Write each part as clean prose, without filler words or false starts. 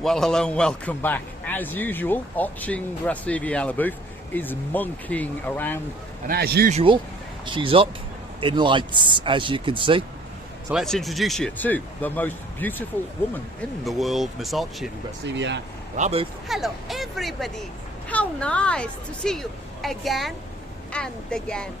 Well, hello and welcome back. As usual, Oching Alabooth is monkeying around, and as usual, she's up in lights, as you can see. So let's introduce you to the most beautiful woman in the world, Miss Oching Alabooth. Hello, everybody. How nice to see you again and again.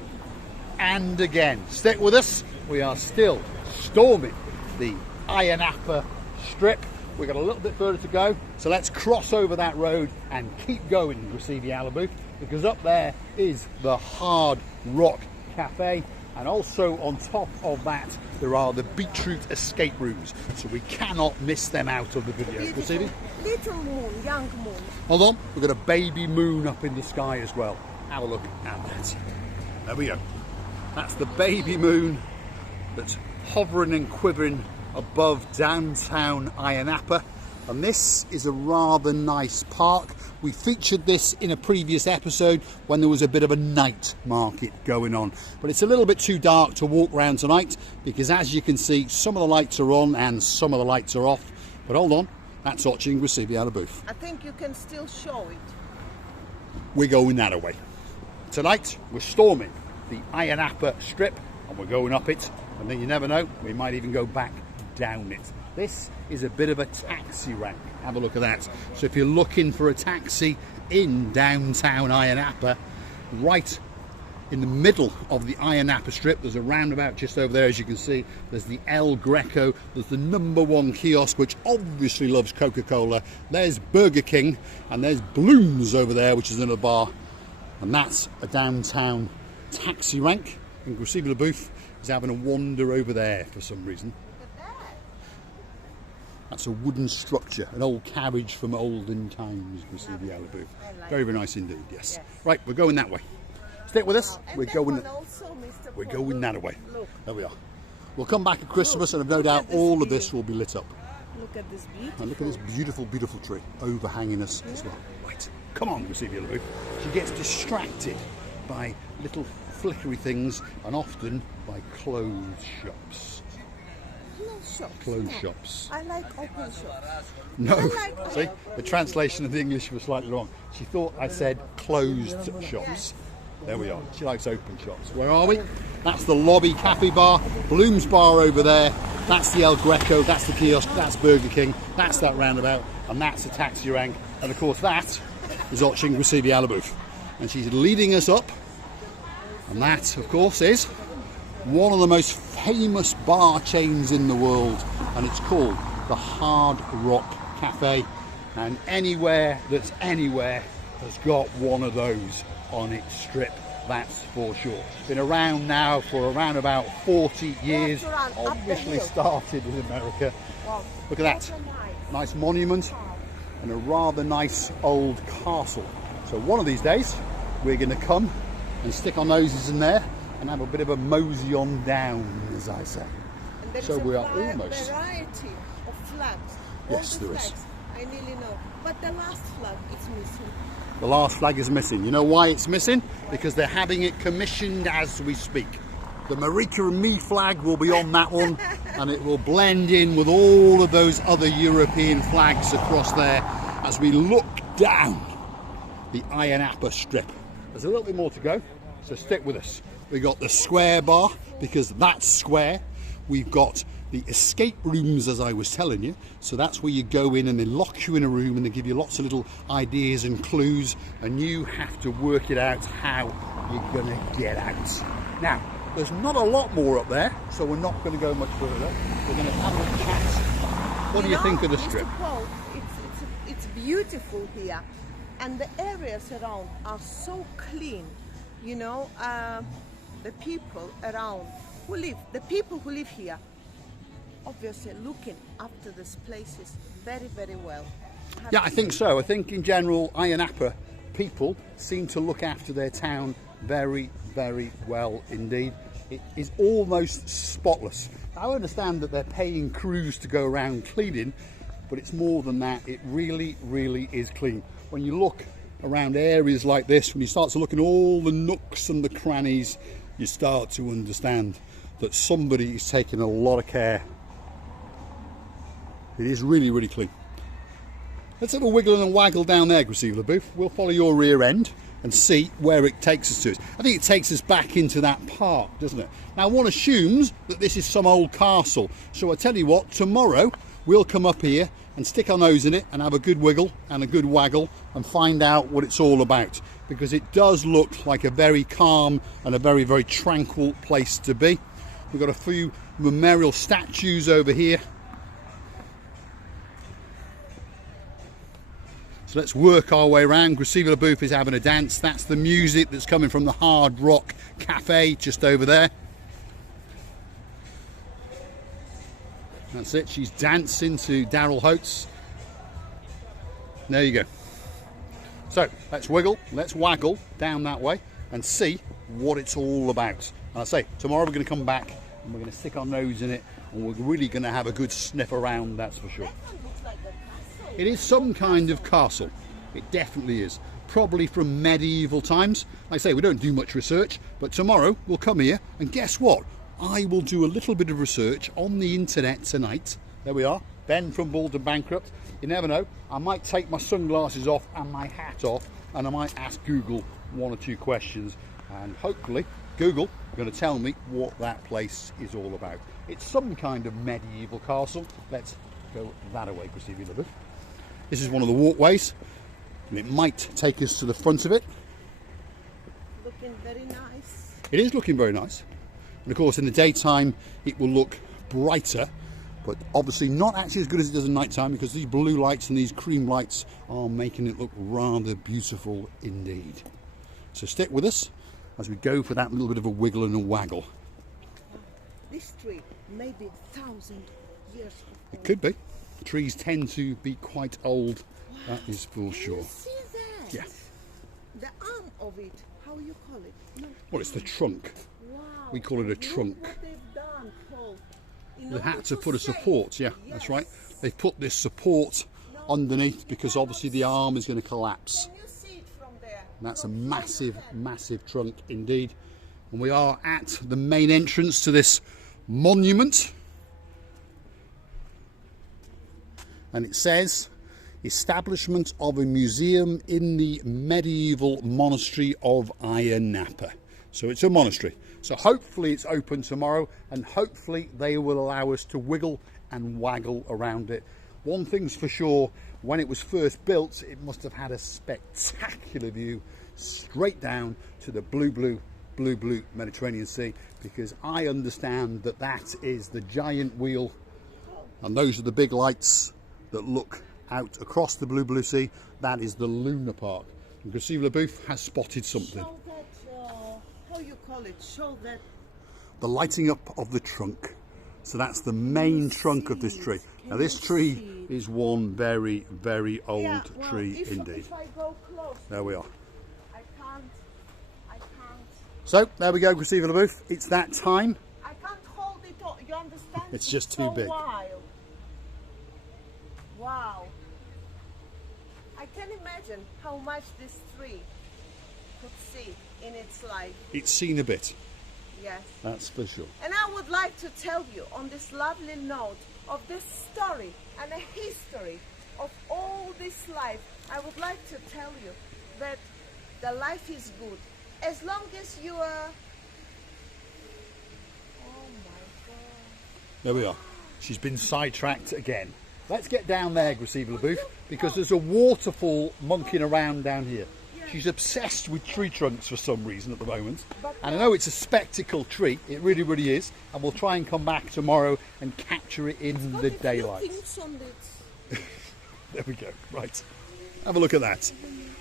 And again. Stick with us. We are still storming the Ayia Napa strip. We've got a little bit further to go, so let's cross over that road and keep going, Alabooth, because up there is the Hard Rock Cafe, and also on top of that there are the beetroot escape rooms, so we cannot miss them out of the video. Little moon, young moon. Hold on, we've got a baby moon up in the sky as well. Have a look at that. There we go. That's the baby moon that's hovering and quivering above downtown Ayia Napa, and this is a rather nice park. We featured this in a previous episode when there was a bit of a night market going on, but it's a little bit too dark to walk around tonight because, as you can see, some of the lights are on and some of the lights are off. But hold on, that's Oching Alabooth. I think you can still show it. We're going that way. Tonight we're storming the Ayia Napa strip and we're going up it, and then you never know, we might even go back down it. This is a bit of a taxi rank. Have a look at that. So if you're looking for a taxi in downtown Ayia Napa, right in the middle of the Ayia Napa strip, there's a roundabout just over there, as you can see. There's the El Greco, there's the #1 kiosk, which obviously loves Coca-Cola. There's Burger King, and there's Bloom's over there, which is another bar. And that's a downtown taxi rank. And Alabooth is having a wander over there for some reason. That's a wooden structure, an old carriage from olden times, Alabooth. Very, very nice indeed, yes. Right, we're going that way. Stick with us. We're going that way. Look. There we are. We'll come back at Christmas, and I've no doubt all of this will be lit up. Look at this beautiful. And look at this beautiful, beautiful tree overhanging us as well. Right, come on, Alabooth. She gets distracted by little flickery things and often by clothes shops. Clothes shops. I like open shops. No, see, the translation of the English was slightly wrong. She thought I said closed shops. There we are. She likes open shops. Where are we? That's the lobby cafe bar. Bloom's bar over there. That's the El Greco. That's the kiosk. That's Burger King. That's that roundabout. And that's the taxi rank. And of course that is Oching Alabooth. And she's leading us up. And that, of course, is one of the most famous bar chains in the world, and it's called the Hard Rock Cafe, and anywhere that's anywhere has got one of those on its strip, that's for sure. Been around now for around about 40 years, obviously started in America. Wow. Look at that, nice monument and a rather nice old castle. So one of these days we're going to come and stick our noses in there and have a bit of a mosey on down, as I say. And there so is we a are almost. variety of flags. Yes, all the there is. flags, I nearly know. But the last flag is missing. The last flag is missing. You know why it's missing? Because they're having it commissioned as we speak. The Marika and me flag will be on that one, and it will blend in with all of those other European flags across there as we look down the Ayia Napa strip. There's a little bit more to go, so stick with us. We got the square bar, because that's square. We've got the escape rooms, as I was telling you. So that's where you go in and they lock you in a room and they give you lots of little ideas and clues, and you have to work it out how you're going to get out. Now, there's not a lot more up there, so we're not going to go much further. We're going to have a chat. What do you think of the strip? Mr. Paul, it's beautiful here, and the areas around are so clean. You know, the people around the people who live here, obviously looking after this places very, very well. Yeah, I think so. I think in general, Ayia Napa people seem to look after their town very, very well indeed. It is almost spotless. I understand that they're paying crews to go around cleaning, but it's more than that. It really, really is clean. When you look around areas like this, when you start to look in all the nooks and the crannies, you start to understand that somebody is taking a lot of care. It is really, really clean. Let's have a wiggle and a waggle down there, Gracile Booth. We'll follow your rear end and see where it takes us to. I think it takes us back into that park, doesn't it? Now, one assumes that this is some old castle. So I tell you what, tomorrow we'll come up here and stick our nose in it and have a good wiggle and a good waggle and find out what it's all about. Because it does look like a very calm and a very, very tranquil place to be. We've got a few memorial statues over here. So let's work our way around. Gracile Booth is having a dance. That's the music that's coming from the Hard Rock Cafe just over there. That's it. She's dancing to Daryl Holtz. There you go. So let's wiggle, let's waggle down that way and see what it's all about. And I say, tomorrow we're going to come back and we're going to stick our nose in it and we're really going to have a good sniff around, that's for sure. It is some kind of castle. It definitely is. Probably from medieval times. Like I say, we don't do much research, but tomorrow we'll come here and guess what? I will do a little bit of research on the internet tonight. There we are. Ben from Bald and Bankrupt. You never know. I might take my sunglasses off and my hat off and I might ask Google one or two questions and hopefully Google is going to tell me what that place is all about. It's some kind of medieval castle. Let's go that way, Gracile Booth. This is one of the walkways, and it might take us to the front of it. Looking very nice. It is looking very nice. And of course, in the daytime, it will look brighter, but obviously not actually as good as it does at night time because these blue lights and these cream lights are making it look rather beautiful indeed. So stick with us as we go for that little bit of a wiggle and a waggle. This tree may be 1,000 years old. It could be. Trees tend to be quite old, wow. That is for sure. You see that? Yeah. The arm of it, how you call it? No. Well, it's the trunk. Wow. We call it a trunk. Look what they've done, Paul. They had to put a support, yeah, yes. That's right. They've put this support underneath because obviously the arm is going to collapse. Can you see it from there? And that's a massive, massive trunk indeed. And we are at the main entrance to this monument. And it says, establishment of a museum in the medieval monastery of Ayia Napa. So it's a monastery. So hopefully it's open tomorrow and hopefully they will allow us to wiggle and waggle around it. One thing's for sure, when it was first built, it must have had a spectacular view straight down to the blue Mediterranean Sea, because I understand that that is the giant wheel and those are the big lights that look out across the blue sea. That is the Luna Park. And Gracile Booth has spotted something. Show that, how you call it? Show that. The lighting up of the trunk. So that's the main trunk of this tree. Now this tree is one very, very old tree indeed. If I go close, there we are. I can't. So there we go, Gracile Booth. It's that time. I can't hold it all. You understand? It's just too big. Wild. Wow. I can imagine how much this tree could see in its life. It's seen a bit. Yes. That's for sure. And I would like to tell you on this lovely note of this story and a history of all this life. I would like to tell you that the life is good as long as you are. Oh my God. There we are. She's been sidetracked again. Let's get down there, Gracile Booth, because there's a waterfall monkeying around down here. She's obsessed with tree trunks for some reason at the moment. And I know it's a spectacle tree, it really, really is. And we'll try and come back tomorrow and capture it in the daylight. There we go, right. Have a look at that.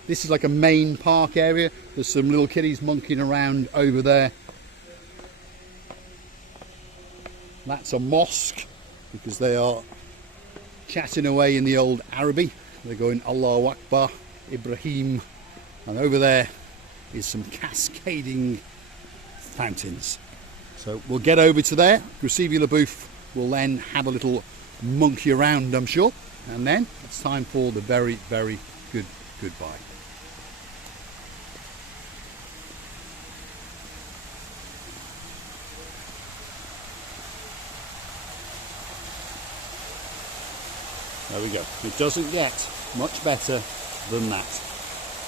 This is like a main park area. There's some little kiddies monkeying around over there. That's a mosque, because they are chatting away in the old Arabic. They're going Allahu Akbar, Ibrahim, and over there is some cascading fountains. So we'll get over to there. Gracile Booth will then have a little monkey around, I'm sure, and then it's time for the very, very good goodbye. There we go. It doesn't get much better than that.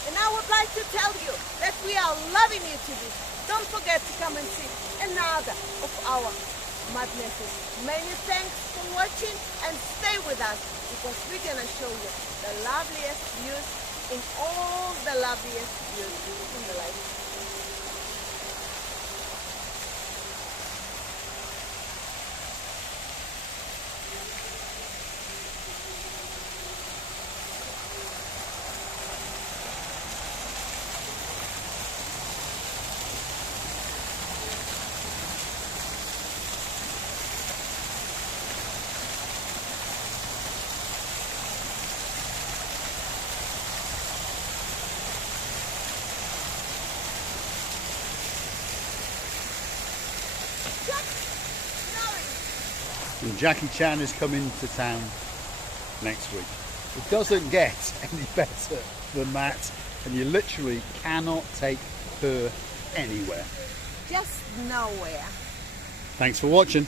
And I would like to tell you that we are loving you to this. Don't forget to come and see another of our madnesses. Many thanks for watching, and stay with us because we're going to show you the loveliest views in all the loveliest views in the life. And Jackie Chan is coming to town next week. It doesn't get any better than that, and you literally cannot take her anywhere. Just nowhere. Thanks for watching.